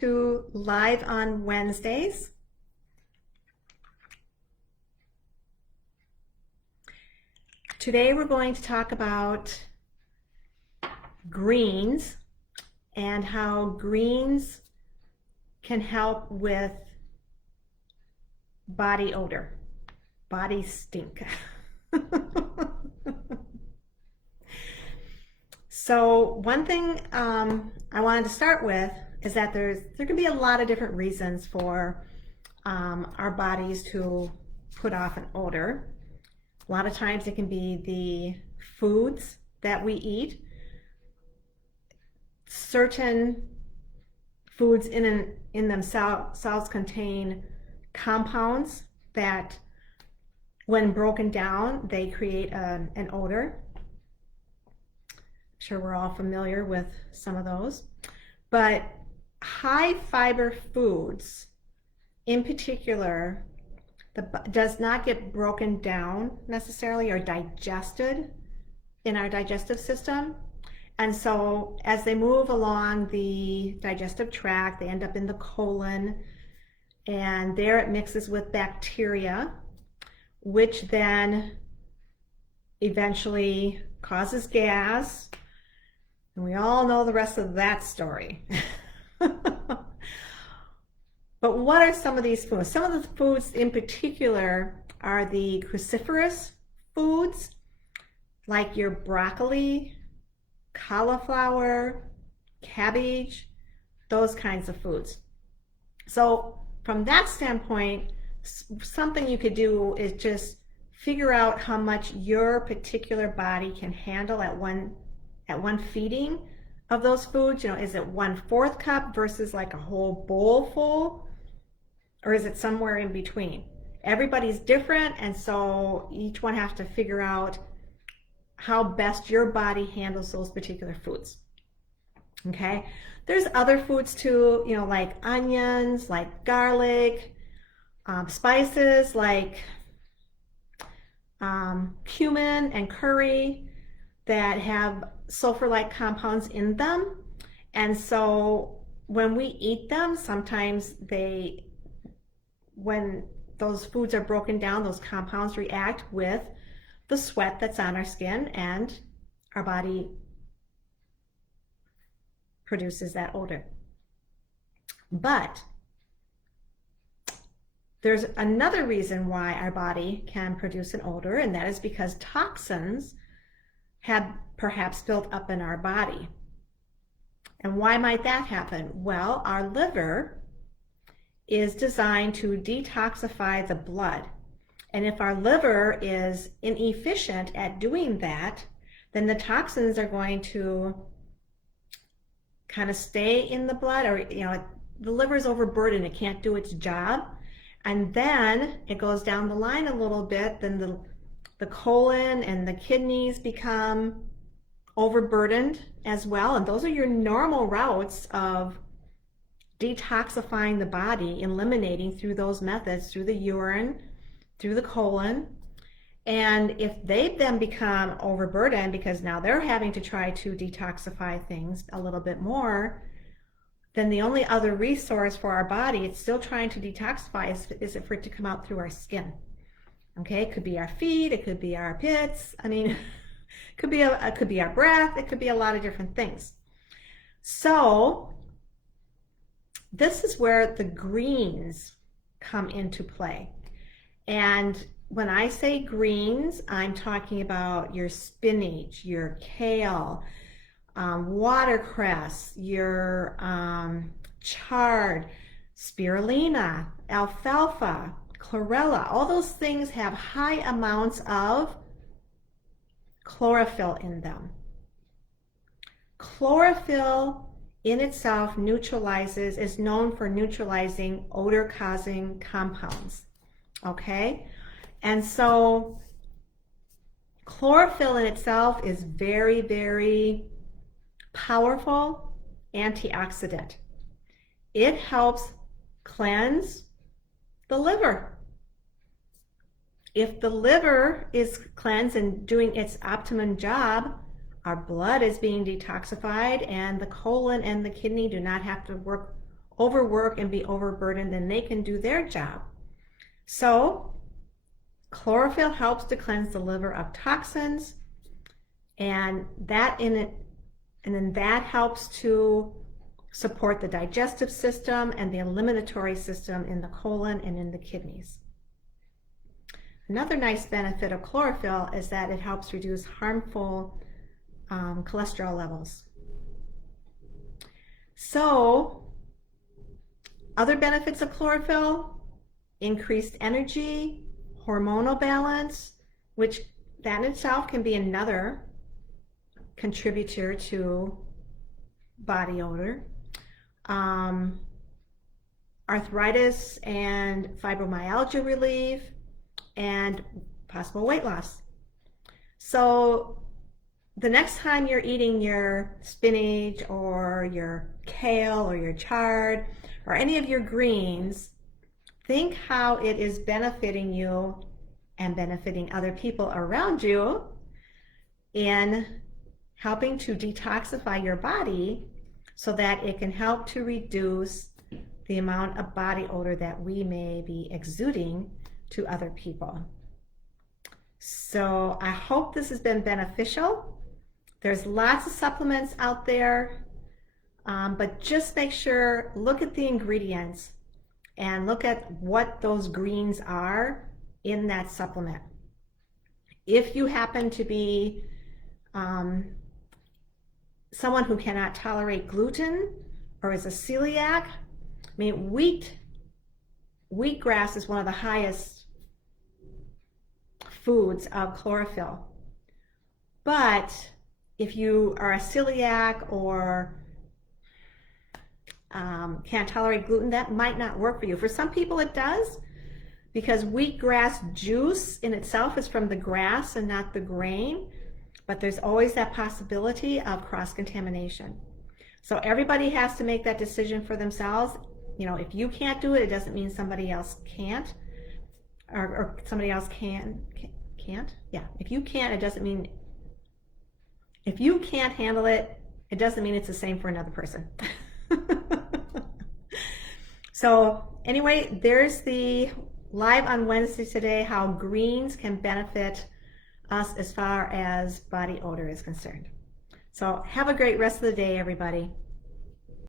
To live on Wednesdays. Today we're going to talk about greens and how greens can help with body odor, body stink. So one thing I wanted to start with is that there can be a lot of different reasons for our bodies to put off an odor. A lot of times it can be the foods that we eat. Certain foods in themselves contain compounds that, when broken down, they create an odor. I'm sure we're all familiar with some of those. But high fiber foods in particular does not get broken down necessarily or digested in our digestive system. And so as they move along the digestive tract, they end up in the colon, and there it mixes with bacteria, which then eventually causes gas. And we all know the rest of that story. But what are some of these foods? Some of the foods in particular are the cruciferous foods, like your broccoli, cauliflower, cabbage, those kinds of foods. So from that standpoint, something you could do is just figure out how much your particular body can handle at one feeding of those foods. You know, is it 1/4 cup versus like a whole bowl full? Or is it somewhere in between? Everybody's different, and so each one has to figure out how best your body handles those particular foods. Okay, there's other foods too, you know, like onions, like garlic, spices like cumin and curry that have sulfur-like compounds in them. And so when we eat them, sometimes when those foods are broken down, those compounds react with the sweat that's on our skin, and our body produces that odor. But there's another reason why our body can produce an odor, and that is because toxins have perhaps built up in our body. And why might that happen? Well, our liver is designed to detoxify the blood. And if our liver is inefficient at doing that, then the toxins are going to kind of stay in the blood, or, you know, the liver is overburdened, it can't do its job. And then it goes down the line a little bit, then the colon and the kidneys become overburdened as well. And those are your normal routes of detoxifying the body, eliminating through those methods, through the urine, through the colon. And if they then become overburdened because now they're having to try to detoxify things a little bit more, then the only other resource for our body, it's still trying to detoxify, is for it to come out through our skin. Okay, it could be our feet, it could be our pits. I mean, it could be our breath, it could be a lot of different things. So this is where the greens come into play. And when I say greens, I'm talking about your spinach, your kale, watercress, your chard, spirulina, alfalfa, chlorella. All those things have high amounts of chlorophyll in them. Chlorophyll in itself is known for neutralizing odor-causing compounds. Okay, and so chlorophyll in itself is very, very powerful antioxidant. It helps cleanse the liver. If the liver is cleansed and doing its optimum job, our blood is being detoxified, and the colon and the kidney do not have to work overwork and be overburdened, then they can do their job. So chlorophyll helps to cleanse the liver of toxins, and then that helps to support the digestive system and the eliminatory system in the colon and in the kidneys. Another nice benefit of chlorophyll is that it helps reduce harmful cholesterol levels. So, other benefits of chlorophyll: increased energy, hormonal balance, which that in itself can be another contributor to body odor. Arthritis and fibromyalgia relief, and possible weight loss. So the next time you're eating your spinach or your kale or your chard or any of your greens, think how it is benefiting you and benefiting other people around you in helping to detoxify your body so that it can help to reduce the amount of body odor that we may be exuding to other people. So I hope this has been beneficial. There's lots of supplements out there, but just make sure, look at the ingredients and look at what those greens are in that supplement. If you happen to be someone who cannot tolerate gluten or is a celiac, I mean, wheatgrass is one of the highest foods of chlorophyll. But if you are a celiac or can't tolerate gluten, that might not work for you. For some people it does, because wheatgrass juice in itself is from the grass and not the grain, but there's always that possibility of cross-contamination. So everybody has to make that decision for themselves. You know, if you can't do it, it doesn't mean somebody else can't, or somebody else can't. Yeah, if you can't, it doesn't mean, if you can't handle it, it doesn't mean it's the same for another person. So anyway, there's the live on Wednesday today, how greens can benefit us as far as body odor is concerned. So have a great rest of the day, everybody.